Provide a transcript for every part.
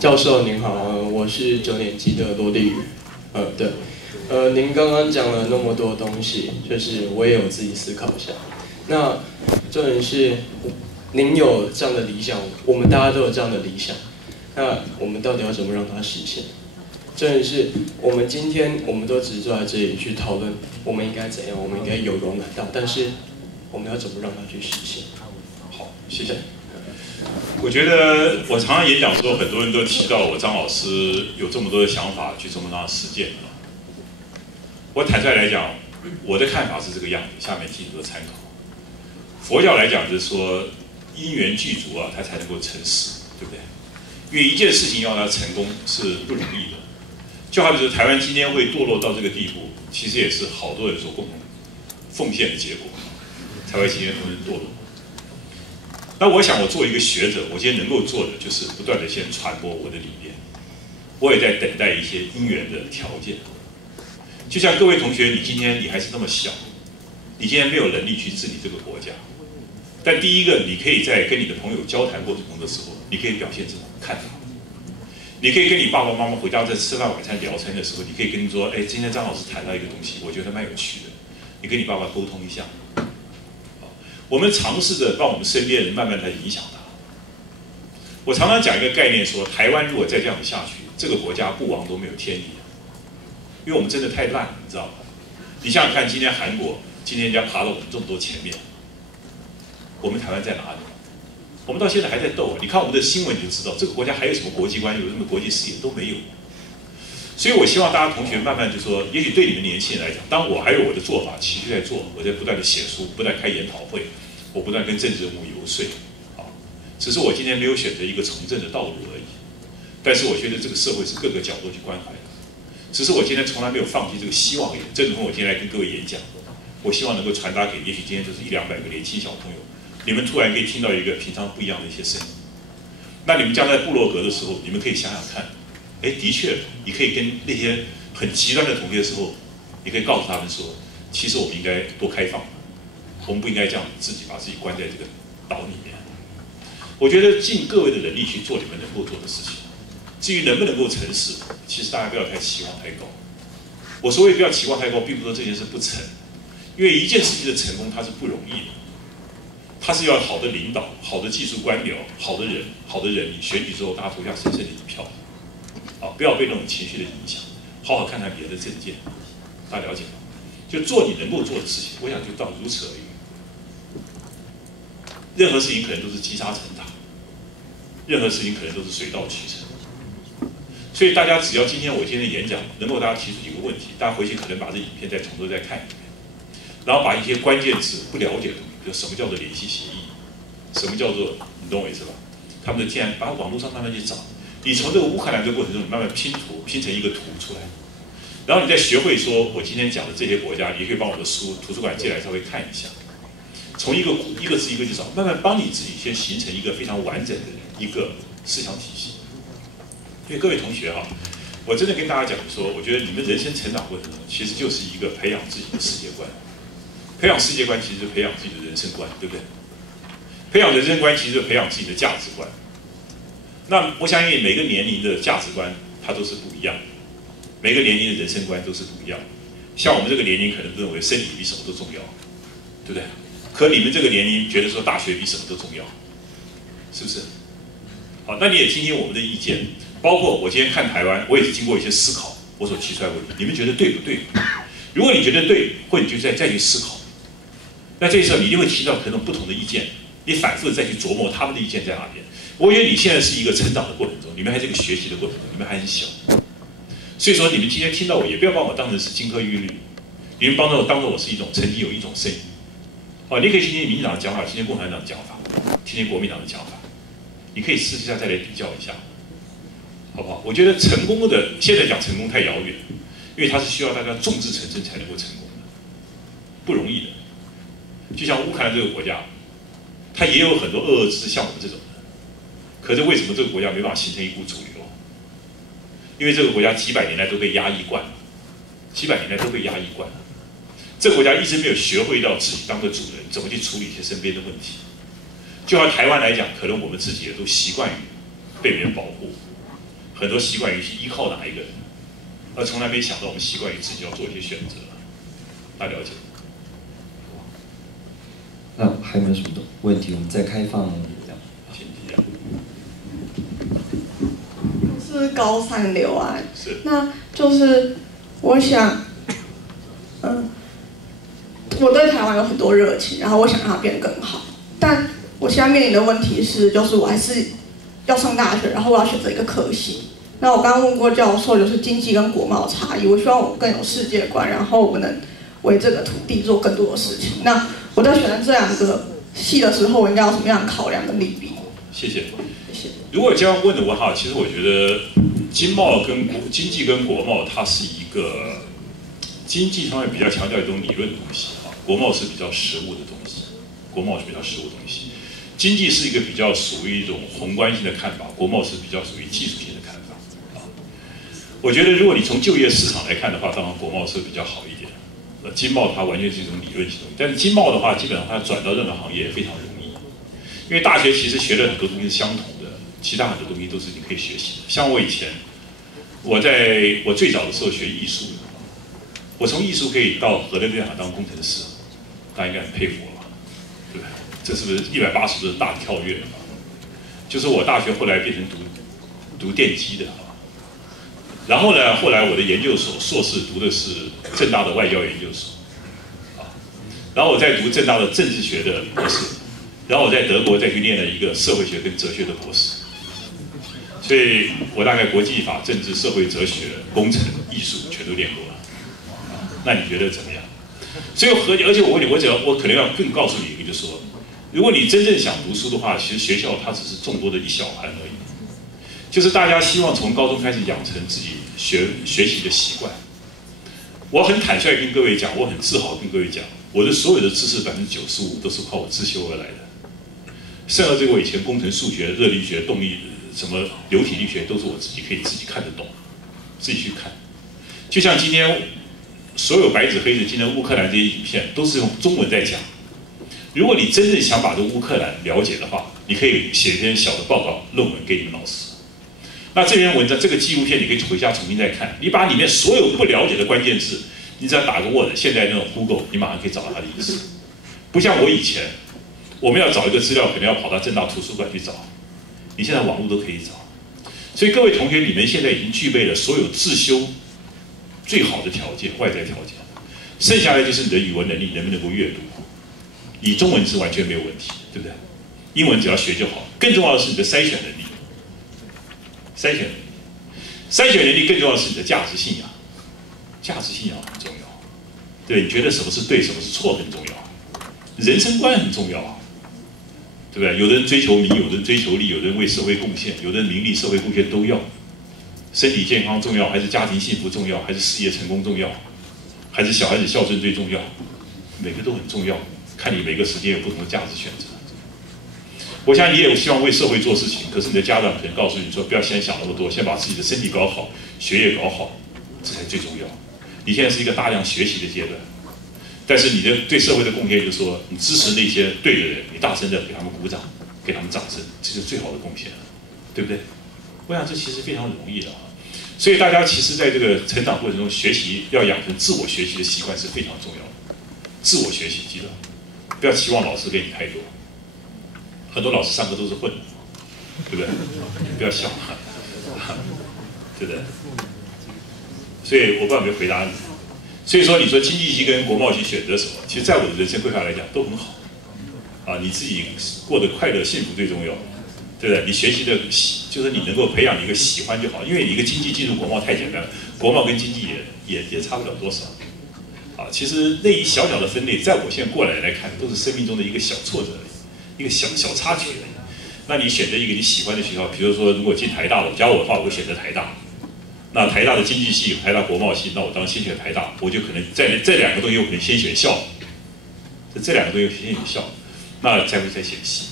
教授您好，我是9年级的罗丽宇。对，您刚刚讲了那么多东西，就是我也有自己思考一下。那重点是，您有这样的理想，我们大家都有这样的理想，那我们到底要怎么让它实现？重点是我们今天我们都只是坐在这里去讨论，我们应该怎样，我们应该有容乃大，但是我们要怎么让它去实现？好，谢谢。我觉得我常常演讲的时候，很多人都提到我张老师有这么多的想法去这么大的实践。我坦率来讲，我的看法是这个样子，下面提出的参考。佛教来讲就是说，因缘具足啊，它才能够成事，对不对？因为一件事情要它成功是不容易的。就好比说台湾今天会堕落到这个地步，其实也是好多人所共同奉献的结果，才会今天纷纷堕落。那我想，我作为一个学者，我今天能够做的就是不断的先传播我的理念，我也在等待一些因缘的条件。就像各位同学，你今天你还是那么小，你今天没有能力去治理这个国家，但第一个，你可以在跟你的朋友交谈过程中的时候，你可以表现这种看法。你可以跟你爸爸妈妈回家在吃饭晚餐聊天的时候，你可以跟你说，哎，今天张老师谈到一个东西，我觉得蛮有趣的，你跟你爸爸沟通一下。我们尝试着让我们身边的人慢慢来影响他。我常常讲一个概念说，台湾如果再这样下去，这个国家不亡都没有天理，因为我们真的太烂了，你知道吗？你想想看，今天韩国，今天人家爬到我们这么多前面，我们台湾在哪里？我们到现在还在斗。你看我们的新闻你就知道，这个国家还有什么国际关系，有什么国际视野都没有。所以我希望大家同学慢慢就说，也许对你们年轻人来讲，当我还有我的做法持续在做，我在不断的写书，不断开研讨会，我不断跟政治人物游说，只是我今天没有选择一个从政的道路而已。但是我觉得这个社会是各个角度去关怀的，只是我今天从来没有放弃这个希望。正如我今天来跟各位演讲，我希望能够传达给也许今天就是100-200个年轻小朋友，你们突然可以听到一个平常不一样的一些声音。那你们将在部落格的时候，你们可以想想看。哎，的确，你可以跟那些很极端的同学的时候，你可以告诉他们说，其实我们应该多开放，我们不应该这样自己把自己关在这个岛里面。我觉得尽各位的能力去做你们能够做的事情。至于能不能够成事，其实大家不要太期望太高。我所谓不要期望太高，并不是说这件事不成，因为一件事情的成功它是不容易的，它是要好的领导、好的技术官僚、好的人、好的人，你选举之后大家投下神圣的一票。不要被那种情绪的影响，好好看看别人的政见，大家了解吗？就做你能够做的事情，我想就到如此而已。任何事情可能都是积沙成塔，任何事情可能都是水到渠成。所以大家只要今天的演讲能够大家提出几个问题，大家回去可能把这影片再从头再看一遍，然后把一些关键字不了解的，比如什么叫做联系协议，什么叫做你懂我意思吧？他们的竟然把网络上慢慢去找。你从这个乌克兰这个过程中，你慢慢拼成一个图出来，然后你再学会说，我今天讲的这些国家，你可以把我的书图书馆借来稍微看一下，从一个字一个字找，慢慢帮你自己先形成一个非常完整的一个思想体系。因为各位同学哈，我真的跟大家讲说，我觉得你们人生成长过程中，其实就是一个培养自己的世界观，培养世界观其实是培养自己的人生观，对不对？培养人生观其实是培养自己的价值观。那我相信每个年龄的价值观它都是不一样，每个年龄的人生观都是不一样。像我们这个年龄可能认为身体比什么都重要，对不对？可你们这个年龄觉得说大学比什么都重要，是不是？好，那你也听听我们的意见，包括我今天看台湾，我也是经过一些思考，我所提出来的问题，你们觉得对不对？如果你觉得对，或你就再去思考，那这时候你一定会提到可能不同的意见，你反复的再去琢磨他们的意见在哪边。我觉得你现在是一个成长的过程中，你们还是一个学习的过程中，你们还很小，所以说你们今天听到我，也不要把我当成是金科玉律，你们当做我是一种曾经有一种声音。你可以听听民进党的讲法，听听共产党的讲法，听听国民党的讲法，你可以私下再来比较一下，好不好？我觉得成功的现在讲成功太遥远，因为它是需要大家众志成城才能够成功的，不容易的。就像乌克兰这个国家，它也有很多恶之像我们这种。可是为什么这个国家没办法形成一股主流？因为这个国家几百年来都被压抑惯了，几百年来都被压抑惯了。这个国家一直没有学会到自己当个主人，怎么去处理一些身边的问题。就像台湾来讲，可能我们自己也都习惯于被别人保护，很多习惯于去依靠哪一个人，而从来没想到我们习惯于自己要做一些选择。大家了解？那还有没有什么问题？我们再开放这样。请是高三刘安，是，那就是我想，我对台湾有很多热情，然后我想让它变得更好，但我现在面临的问题是，就是我还是要上大学，然后我要选择一个科系。那我刚刚问过教授，就是经济跟国贸差异，我希望我更有世界观，然后我能为这个土地做更多的事情。那我在选择这两个系的时候，我应该有什么样的考量跟利弊？谢谢。谢谢。如果这样问的话，其实我觉得经济跟国贸，它是一个经济方面比较强调一种理论的东西啊，国贸是比较实务的东西，经济是一个比较属于一种宏观性的看法，国贸是比较属于技术性的看法啊。我觉得如果你从就业市场来看的话，当然国贸是比较好一点。经贸它完全是一种理论系统，但是经贸的话，基本上它转到任何行业也非常容易，因为大学其实学的很多东西是相同的，其他很多东西都是你可以学习的。像我以前，我最早的时候学艺术，我从艺术可以到核能电厂当工程师，大家应该很佩服我吧？对不对？这是不是180度的大跳跃？就是我大学后来变成读电机的。然后呢，后来我的研究所硕士读的是政大的外交研究所，然后我在读政大的政治学的博士，然后我在德国再去念了一个社会学跟哲学的博士，所以我大概国际法、政治、社会、哲学、工程、艺术全都念过了。那你觉得怎么样？所以而且我问你，我可能要更告诉你一个，就是说，如果你真正想读书的话，其实学校它只是众多的一小环而已。就是大家希望从高中开始养成自己学习的习惯。我很坦率跟各位讲，我很自豪跟各位讲，我的所有的知识95%都是靠我自修而来的。剩下这个我以前工程数学、热力学、动力什么流体力学都是我自己可以自己看得懂，自己去看。就像今天所有白纸黑字，今天乌克兰这些影片都是用中文在讲。如果你真正想把这乌克兰了解的话，你可以写一篇小的报告、论文给你们老师。那这篇文章、这个纪录片，你可以回家重新再看。你把里面所有不了解的关键字，你只要打个 Word， 现在那种 Google， 你马上可以找到它的意思。不像我以前，我们要找一个资料，可能要跑到政大图书馆去找。你现在网络都可以找。所以各位同学，你们现在已经具备了所有自修最好的条件，外在条件。剩下来就是你的语文能力能不能够阅读。以中文是完全没有问题，对不对？英文只要学就好。更重要的是你的筛选能力。筛选能力更重要的是你的价值信仰，价值信仰很重要。对，你觉得什么是对，什么是错很重要，人生观很重要，对不对？有的人追求名，有的人追求利，有的人为社会贡献，有的人名利、社会贡献都要。身体健康重要，还是家庭幸福重要，还是事业成功重要，还是小孩子孝顺最重要？每个都很重要，看你每个时间有不同的价值选择。我想你也希望为社会做事情，可是你的家长可能告诉你说，不要先想那么多，先把自己的身体搞好，学业搞好，这才最重要。你现在是一个大量学习的阶段，但是你的对社会的贡献就是说，你支持那些对的人，你大声的给他们鼓掌，给他们掌声，这就是最好的贡献了，对不对？我想这其实非常容易的啊。所以大家其实在这个成长过程中，学习要养成自我学习的习惯是非常重要的。自我学习，记得不要期望老师给你太多。很多老师上课都是混的，对不对？不要笑，对不对？所以我不知道有没有回答你。所以说，你说经济系跟国贸系选择什么？其实，在我的人生规划来讲，都很好。啊，你自己过得快乐、幸福最重要，对不对？你学习的，就是你能够培养一个喜欢就好。因为你一个经济进入国贸太简单了，国贸跟经济也差不了多少。啊，其实那一小小的分类，在我现在过来看，都是生命中的一个小挫折而已。一个小插曲而已。那你选择一个你喜欢的学校，比如说，如果进台大了，假如我的话，我会选择台大。那台大的经济系、台大国贸系，那我当然先选台大，我就可能在这两个东西，我可能先选校。这两个东西先选校，那才会再选系。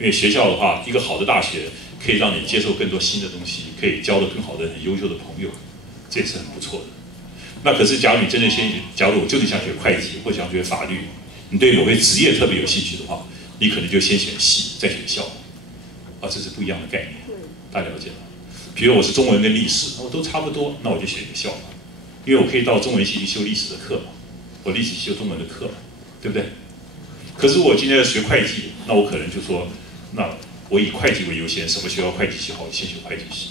因为学校的话，一个好的大学可以让你接受更多新的东西，可以交到更好的、很优秀的朋友，这也是很不错的。那可是，假如你真的假如我就是想学会计或想学法律，你对某些职业特别有兴趣的话，你可能就先选系，再选校，这是不一样的概念，大家了解吗？比如我是中文跟历史，我都差不多，那我就选一个校嘛，因为我可以到中文系去修历史的课嘛，我历史修中文的课嘛，对不对？可是我今天要学会计，那我可能就说，那我以会计为优先，什么学校会计系好，我先学会计系，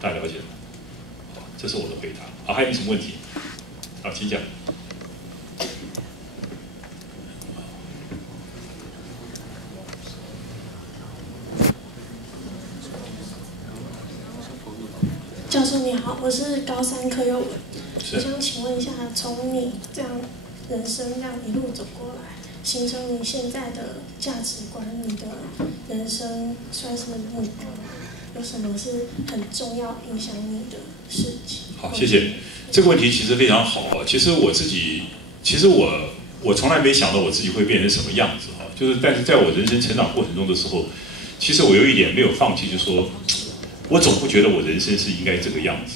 大家了解吗？好，这是我的回答。好，还有什么问题？好，请讲。教授你好，我是高3柯佑文。我想请问一下，从你这样人生这样一路走过来，形成你现在的价值观，你的人生算是目标，有什么是很重要影响你的事情？好，谢谢。这个问题其实非常好啊。其实我从来没想到我自己会变成什么样子哈。但是在我人生成长过程中的时候，其实我有一点没有放弃，就是说。我总不觉得我人生是应该这个样子，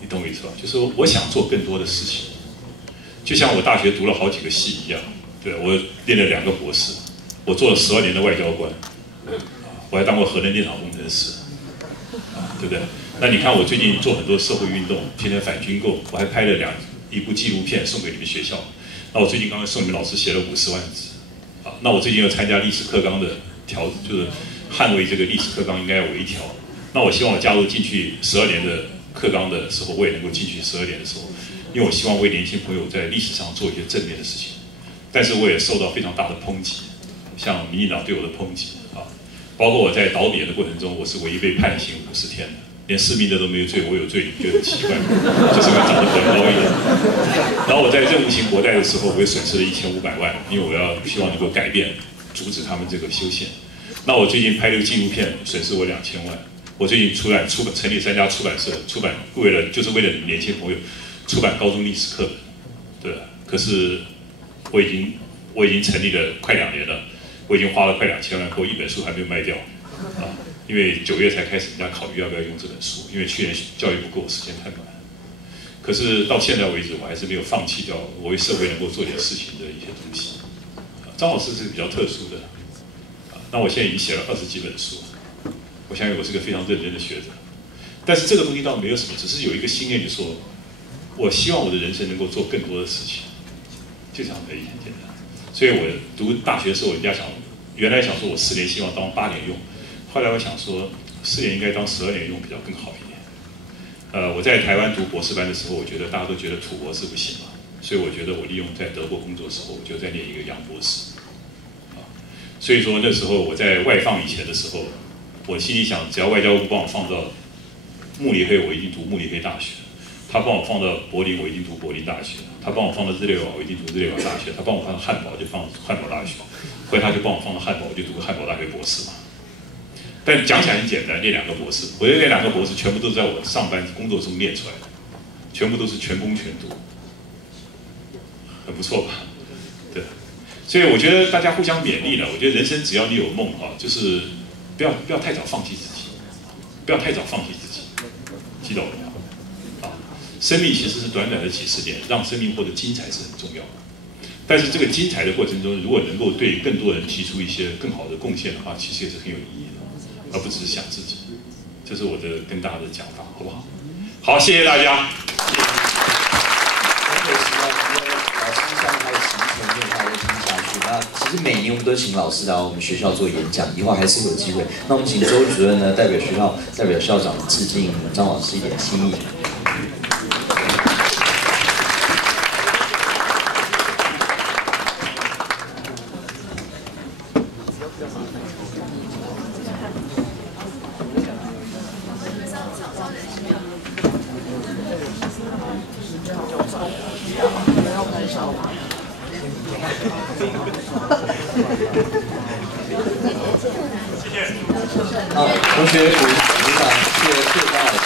你懂我意思吧？就是我想做更多的事情，就像我大学读了好几个系一样，对，我念了2个博士，我做了12年的外交官，我还当过核能电厂工程师，对不对？那你看我最近做很多社会运动，天天反军购，我还拍了一部纪录片送给你们学校。那我最近刚刚送你们老师写了50万字，那我最近要参加历史课纲的就是捍卫这个历史课纲应该要微调。那我希望我加入进去12年的课纲的时候，我也能够进去12年的时候，因为我希望为年轻朋友在历史上做一些正面的事情。但是我也受到非常大的抨击，像民进党对我的抨击包括我在导扁的过程中，我是唯一被判刑50天的，连施明德都没有罪，我有罪，你觉得很奇怪，就是因为长得比较高一点。然后我在任务型国代的时候，我也损失了1500万，因为我希望能够改变，阻止他们这个修宪。那我最近拍了个纪录片，损失我2000万。我最近成立3家出版社，为了年轻朋友出版高中历史课本，对吧？可是我已经成立了快2年了，我已经花了快2000万，可我1本书还没有卖掉因为9月才开始，人家考虑要不要用这本书，因为去年教育部给我时间太短。可是到现在为止，我还是没有放弃掉我为社会能够做点事情的一些东西。张老师是比较特殊的那我现在已经写了20几本书。我相信我是个非常认真的学者，但是这个东西倒没有什么，只是有一个心愿，就是说，我希望我的人生能够做更多的事情，就这样而已，很简单。所以我读大学的时候，人家原来想说我4年希望当8年用，后来我想说4年应该当12年用比较更好一点。我在台湾读博士班的时候，我觉得大家都觉得土博士不行嘛，所以我觉得我利用在德国工作的时候，我就再念一个洋博士。所以说那时候我在外放以前的时候。我心里想，只要外交部帮我放到慕尼黑，我一定读慕尼黑大学；他帮我放到柏林，我一定读柏林大学；他帮我放到日内瓦，我一定读日内瓦大学；他帮我放到汉堡，就放汉堡大学；或者他就帮我放到汉堡，我就读汉堡大学博士嘛。但讲起来很简单，念2个博士，我这2个博士全部都是在我上班工作中念出来的，全部都是全攻全读，很不错吧？对，所以我觉得大家互相勉励了。我觉得人生只要你有梦就是不要太早放弃自己，不要太早放弃自己，记得我们生命其实是短短的几十年，让生命获得精彩是很重要的。但是这个精彩的过程中，如果能够对更多人提出一些更好的贡献的话，其实也是很有意义的，而不只是想自己。这是我的跟大家的讲法，好不好？好，谢谢大家。那其实每年我们都请老师来我们学校做演讲，以后还是有机会。那我们请周主任呢，代表学校、代表校长致敬张老师一点心意。好，同学鼓掌，谢谢张老师。